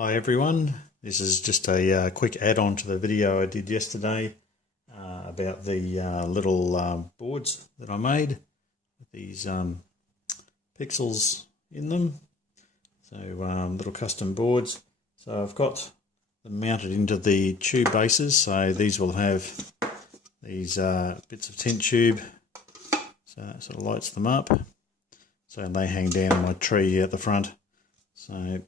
Hi everyone, this is just a quick add-on to the video I did yesterday about the little boards that I made with these pixels in them. So little custom boards. So I've got them mounted into the tube bases, so these will have these bits of tent tube, so it sort of lights them up. So they hang down on my tree at the front. So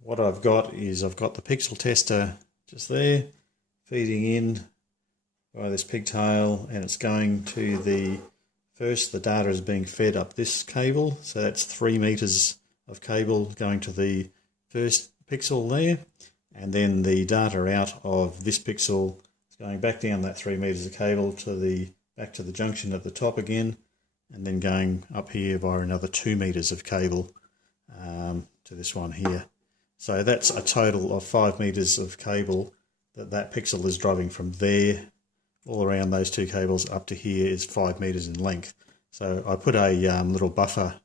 what I've got is I've got the pixel tester just there, feeding in by this pigtail, and it's going to the data is being fed up this cable, so that's 3 meters of cable going to the first pixel there, and then the data out of this pixel is going back down that 3 meters of cable to back to the junction at the top again, and then going up here via another 2 meters of cable to this one here. So that's a total of 5 meters of cable that pixel is driving from there all around those two cables up to here is 5 meters in length. So I put a little buffer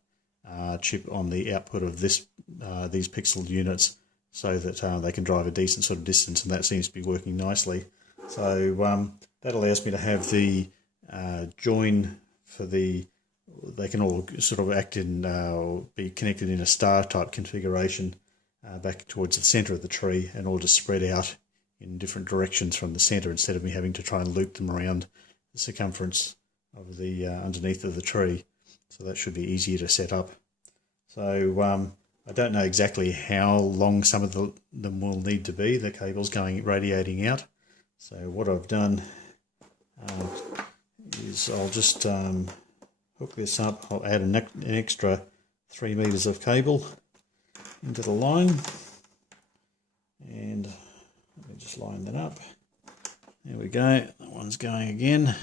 chip on the output of these pixel units so that they can drive a decent sort of distance, and that seems to be working nicely. So that allows me to have the join for they can all sort of act in or be connected in a star type configuration back towards the center of the tree, and all just spread out in different directions from the center instead of me having to try and loop them around the circumference of the underneath of the tree. So that should be easier to set up. So I don't know exactly how long some of them will need to be, the cables radiating out. So what I've done is I'll just hook this up. I'll add an extra 3 meters of cable into the line, and let me just line that up. There we go, that one's going again.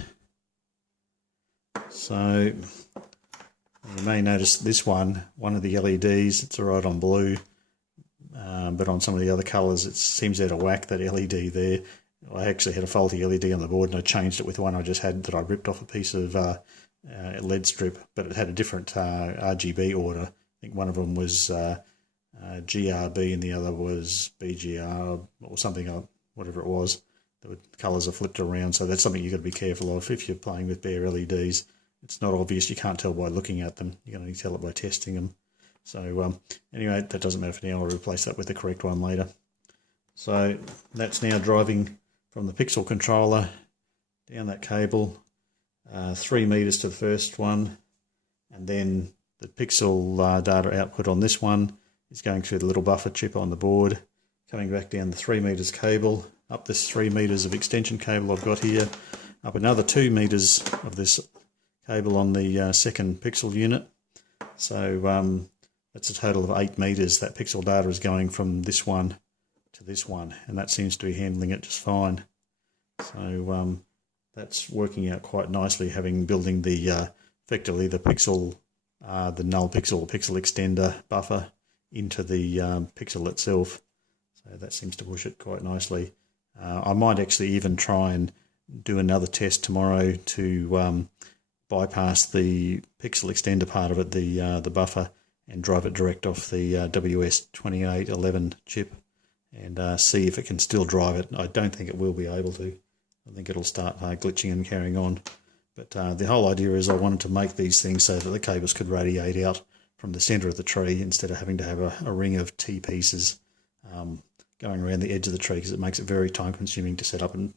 So you may notice this one of the LEDs, it's alright on blue, but on some of the other colours it seems out of whack, that LED there. I actually had a faulty LED on the board and I changed it with one I just had that I ripped off a piece of LED strip, but it had a different RGB order. I think one of them was GRB and the other was BGR or something, whatever it was. The colours are flipped around, so that's something you've got to be careful of if you're playing with bare LEDs. It's not obvious, you can't tell by looking at them, you can only tell it by testing them. So anyway, that doesn't matter for now, I'll replace that with the correct one later. So that's now driving from the pixel controller down that cable, 3 meters to the first one, and then the pixel data output on this one is going through the little buffer chip on the board, coming back down the 3 meters cable, up this 3 meters of extension cable I've got here, up another 2 meters of this cable on the second pixel unit. So that's a total of 8 meters. That pixel data is going from this one to this one, and that seems to be handling it just fine. So that's working out quite nicely, building the effectively the pixel, the null pixel extender buffer into the pixel itself. So that seems to push it quite nicely. I might actually even try and do another test tomorrow to bypass the pixel extender part of it, the buffer, and drive it direct off the WS2811 chip and see if it can still drive it. I don't think it will be able to. I think it'll start glitching and carrying on. But the whole idea is I wanted to make these things so that the cables could radiate out from the center of the tree instead of having to have a ring of T pieces going around the edge of the tree, because it makes it very time consuming to set up and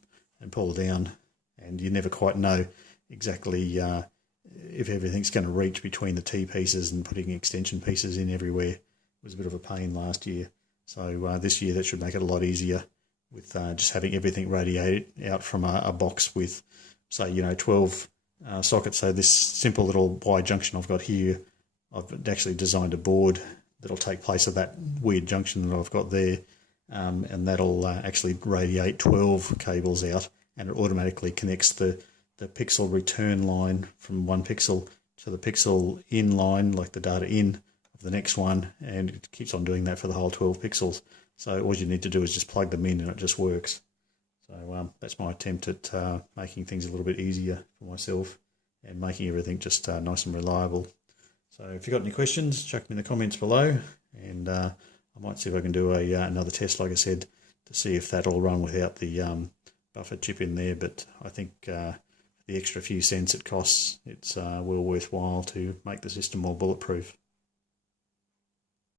pull down, and you never quite know exactly if everything's going to reach between the T pieces, and putting extension pieces in everywhere was a bit of a pain last year. So this year that should make it a lot easier with just having everything radiate out from a box with, say, 12 sockets. So this simple little Y junction I've got here, I've actually designed a board that'll take place of that weird junction that I've got there, and that'll actually radiate 12 cables out, and it automatically connects the pixel return line from one pixel to the pixel in line, like the data in of the next one, and it keeps on doing that for the whole 12 pixels. So all you need to do is just plug them in and it just works. So that's my attempt at making things a little bit easier for myself and making everything just nice and reliable. So if you've got any questions, chuck them in the comments below, and I might see if I can do another test, like I said, to see if that'll run without the buffer chip in there. But I think the extra few cents it costs, it's well worthwhile to make the system more bulletproof.